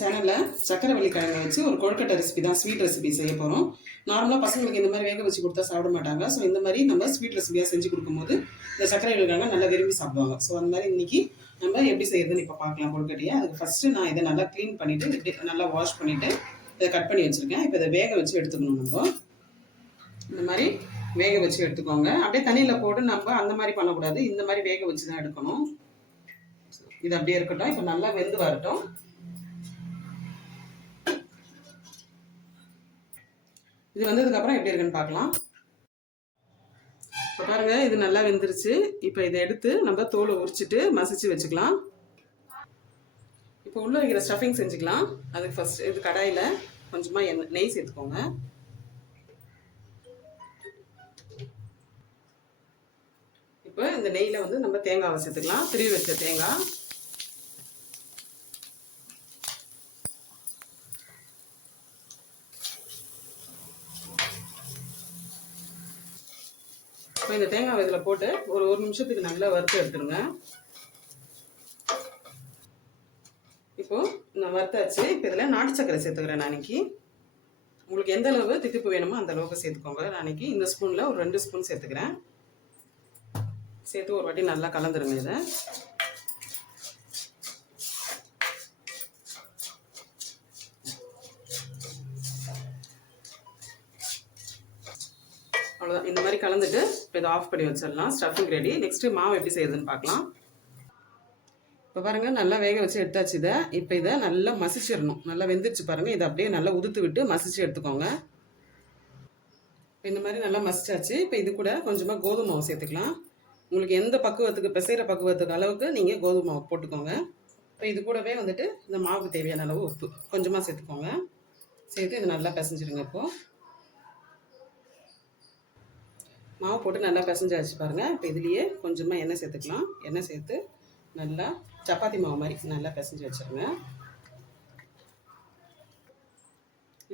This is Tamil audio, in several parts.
சேனலில் சக்கரவள்ளி கிழங்கு வச்சு ஒரு கொழுக்கட்டை ரெசிபி தான் ஸ்வீட் ரெசிபி செய்ய போகிறோம் நார்மலாக பசங்களுக்கு இந்த மாதிரி வேக வச்சு கொடுத்தா சாப்பிட மாட்டாங்க. ஸோ இந்த மாதிரி நம்ம ஸ்வீட் ரெசிபியாக செஞ்சு கொடுக்கும்போது இந்த சக்கரவள்ளி கிழங்கு நல்லா விரும்பி சாப்பிடுவாங்க. ஸோ அந்த மாதிரி இன்றைக்கி நம்ம எப்படி செய்யறதுன்னு இப்போ பார்க்கலாம் கொழுக்கட்டையை. அதுக்கு ஃபஸ்ட்டு நான் இதை நல்லா க்ளீன் பண்ணிவிட்டு நல்லா வாஷ் பண்ணிவிட்டு இதை கட் பண்ணி வச்சுருக்கேன். இப்போ இதை வேக வச்சு எடுத்துக்கணும் நம்ம. இந்த மாதிரி வேக வச்சு எடுத்துக்கோங்க. அப்படியே தண்ணியில் போட்டு நம்ம அந்த மாதிரி பண்ணக்கூடாது. இந்த மாதிரி வேக வச்சு தான் எடுக்கணும். இது அப்படியே இருக்கட்டும். இப்போ நல்லா வெந்து வரட்டும். இது வந்ததுக்கப்புறம் எப்படி இருக்குன்னு பார்க்கலாம். இப்போ பாருங்கள் இது நல்லா வெந்துருச்சு. இப்போ இதை எடுத்து நம்ம தோலை உரிச்சிட்டு மசிச்சு வச்சுக்கலாம். இப்போ உள்ளே வைக்கிற ஸ்டஃபிங் செஞ்சுக்கலாம். அதுக்கு ஃபஸ்ட் இது கடாயில் கொஞ்சமாக எண்ணெய் நெய் சேர்த்துக்கோங்க. இப்போ இந்த நெய்யில் வந்து நம்ம தேங்காவை சேர்த்துக்கலாம். திருவி வச்ச தேங்காய். இப்போ இந்த தேங்காய் இதில் போட்டு ஒரு ஒரு நிமிஷத்துக்கு நல்லா வறுத்து எடுத்துருங்க இப்போது நான் வறுத்தாச்சு. இப்போ இதில் நாட்டு சக்கரை சேர்த்துக்கிறேன் நான் இன்னைக்கு. உங்களுக்கு எந்த அளவு தித்திப்பு வேணுமோ அந்த அளவுக்கு சேர்த்துக்கோங்க. நான் இன்னைக்கு இந்த ஸ்பூனில் ஒரு ரெண்டு ஸ்பூன் சேர்த்துக்கிறேன். சேர்த்து ஒரு வாட்டி நல்லா கலந்துருங்க இதை. மாதிரி கலந்துட்டு இப்போ இதை ஆஃப் பண்ணி வச்சிடலாம். ஸ்டஃபிங் ரெடி நெக்ஸ்ட்டு மாவு எப்படி செய்யுதுன்னு பார்க்கலாம். இப்போ பாருங்கள் நல்லா வேக வச்சு எடுத்தாச்சு இதை. இப்போ இதை நல்லா மசிச்சிடணும். நல்லா வெந்துருச்சு பாருங்கள் இதை அப்படியே நல்லா உதுத்து விட்டு மசிச்சு எடுத்துக்கோங்க. இந்த மாதிரி நல்லா மசிச்சாச்சு. இப்போ இது கூட கொஞ்சமாக கோதுமை மாவு சேர்த்துக்கலாம். உங்களுக்கு எந்த பக்குவத்துக்கு பிசைகிற பக்குவத்துக்கு அளவுக்கு நீங்கள் கோதுமை மாவு போட்டுக்கோங்க. இப்போ இது கூடவே வந்துட்டு இந்த மாவுக்கு தேவையான அளவு உப்பு கொஞ்சமாக சேர்த்துக்கோங்க. சேர்த்து இதை நல்லா பிசைஞ்சிடுங்க இப்போது மாவு போட்டு நல்லா பிசைஞ்சாச்சு பாருங்கள் இப்போ இதுலேயே கொஞ்சமாக எண்ணெய் சேர்த்துக்கலாம். எண்ணெய் சேர்த்து நல்லா சப்பாத்தி மாவு மாதிரி நல்லா பிசைஞ்சு வச்சுருங்க.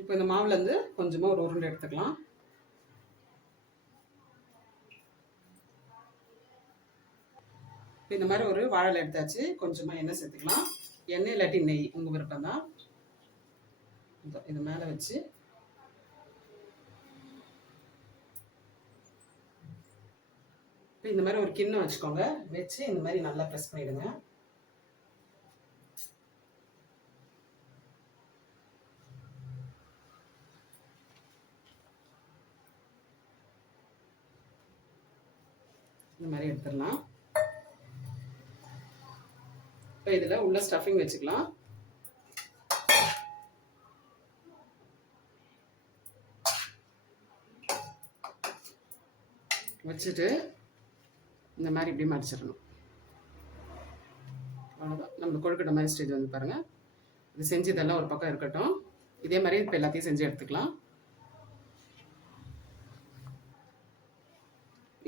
இப்போ இந்த மாவுலேருந்து கொஞ்சமாக ஒரு உருண்டை எடுத்துக்கலாம். இந்த மாதிரி ஒரு வாழை எடுத்தாச்சு. கொஞ்சமாக எண்ணெய் சேர்த்துக்கலாம். எண்ணெய் இல்லாட்டி நெய் உங்கள் விருப்பம் தான் இது மேலே வச்சு இப்போ இந்த மாதிரி ஒரு கிண்ணம் வச்சுக்கோங்க. வச்சு இந்த மாதிரி நல்லா ப்ரெஸ் பண்ணிவிடுங்க இந்த மாதிரி எடுத்துடலாம். இப்போ இதில் உள்ள ஸ்டஃபிங் வச்சுக்கலாம். வச்சுட்டு இந்த மாதிரி இப்படி மடிச்சிடணும். அவ்வளோதான் நம்ம கொழுக்கட்டை மாதிரி ஸ்டேஜ் வந்து பாருங்கள் இது செஞ்சதெல்லாம் ஒரு பக்கம் இருக்கட்டும். இதே மாதிரி இப்போ எல்லாத்தையும் செஞ்சு எடுத்துக்கலாம்.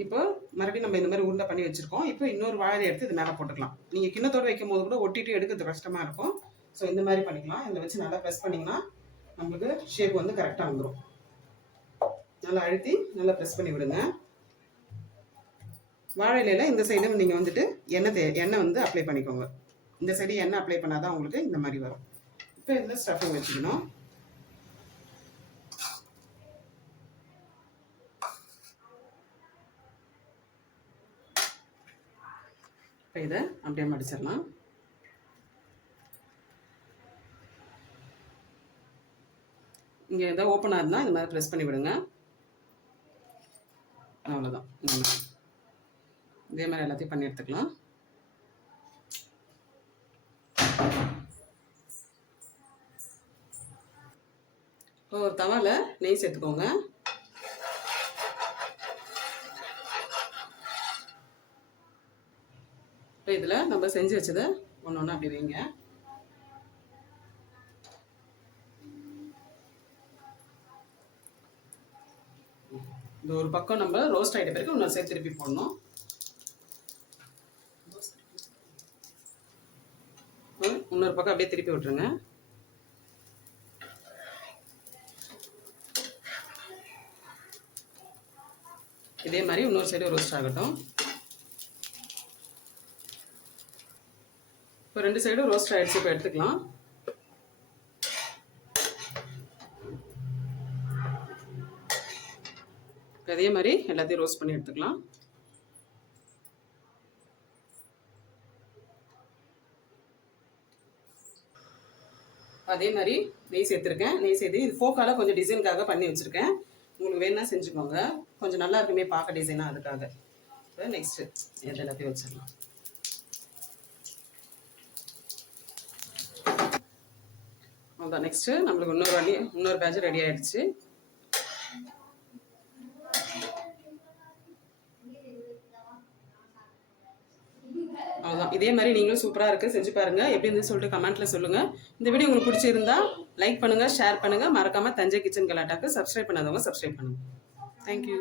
இப்போ மறுபடியும் நம்ம இந்த மாதிரி உருண்டை பண்ணி வச்சுருக்கோம். இப்போ இன்னொரு வாழை எடுத்து இது மேலே போட்டுக்கலாம். நீங்கள் கிண்ணத்தோடு வைக்கும் போது கூட ஒட்டிட்டு எடுக்கிறது கஷ்டமாக இருக்கும். ஸோ இந்த மாதிரி பண்ணிக்கலாம். இதில் வச்சு நல்லா ப்ரெஸ் பண்ணிங்கன்னா நம்மளுக்கு ஷேப் வந்து கரெக்டாக வந்துடும் நல்லா அழுத்தி நல்லா ப்ரெஸ் பண்ணி விடுங்க. வாழை இலையில் இந்த சைடும் நீங்கள் வந்துட்டு எண்ணெய் தே எண்ணெய் வந்து அப்ளை பண்ணிக்கோங்க. இந்த சைடு எண்ணெய் அப்ளை பண்ணால் தான் உங்களுக்கு இந்த மாதிரி வரும். இப்போ இந்த ஸ்டஃபிங் வச்சுக்கணும். இப்போ இதை அப்படியே மடிச்சிடலாம். இங்கே எதாவது ஓப்பனாக இருந்தால் இந்த மாதிரி ப்ரெஸ் பண்ணி விடுங்க. அவ்வளோதான் இந்த மாதிரி. இதே மாதிரி எல்லாத்தையும் பண்ணி எடுத்துக்கலாம். ஒரு தவாவில் நெய் சேர்த்துக்கோங்க. இப்போ இதில் நம்ம செஞ்சு வச்சதை ஒன்று ஒன்று அப்படி வைங்க. இந்த ஒரு பக்கம் நம்ம ரோஸ்ட் ஆகிட்ட பிறகு இன்னொரு சேர்த்து திருப்பி போடணும். இன்னொரு பக்கம் அப்படியே திருப்பி விட்டுருங்க. இதே மாதிரி இன்னொரு சைடு ரோஸ்ட் ஆகட்டும். இப்போ ரெண்டு சைடும் ரோஸ்ட் ஆகிடுச்சு இப்போ எடுத்துக்கலாம். அதே மாதிரி எல்லாத்தையும் ரோஸ்ட் பண்ணி எடுத்துக்கலாம். அதே மாதிரி நெய் சேர்த்துருக்கேன். நெய் சேர்த்து இது ஃபோக்கால் கொஞ்சம் டிசைனுக்காக பண்ணி வச்சுருக்கேன். உங்களுக்கு வேணால் செஞ்சுக்கோங்க. கொஞ்சம் நல்லா இருக்குமே பார்க்க டிசைனாக அதுக்காக. இப்போ நெக்ஸ்ட்டு இது எல்லாத்தையும் வச்சிடலாம். அவ்வளோதான் நெக்ஸ்ட்டு நம்மளுக்கு இன்னொரு வழி இன்னொரு பேட்ச் ரெடி ஆகிடுச்சு அவ்வளோதான் இதே மாதிரி நீங்களும் சூப்பராக இருக்குது செஞ்சு பாருங்கள் எப்படி இருந்து சொல்லிட்டு கமெண்ட்டில் சொல்லுங்கள் இந்த வீடியோ உங்களுக்கு பிடிச்சிருந்தா லைக் பண்ணுங்கள் ஷேர் பண்ணுங்கள் மறக்காமல் தஞ்சை கிச்சன் கலாட்டாக்கு சப்ஸ்கிரைப் பண்ணாதவங்க சப்ஸ்கிரைப் பண்ணுங்கள் தேங்க்யூ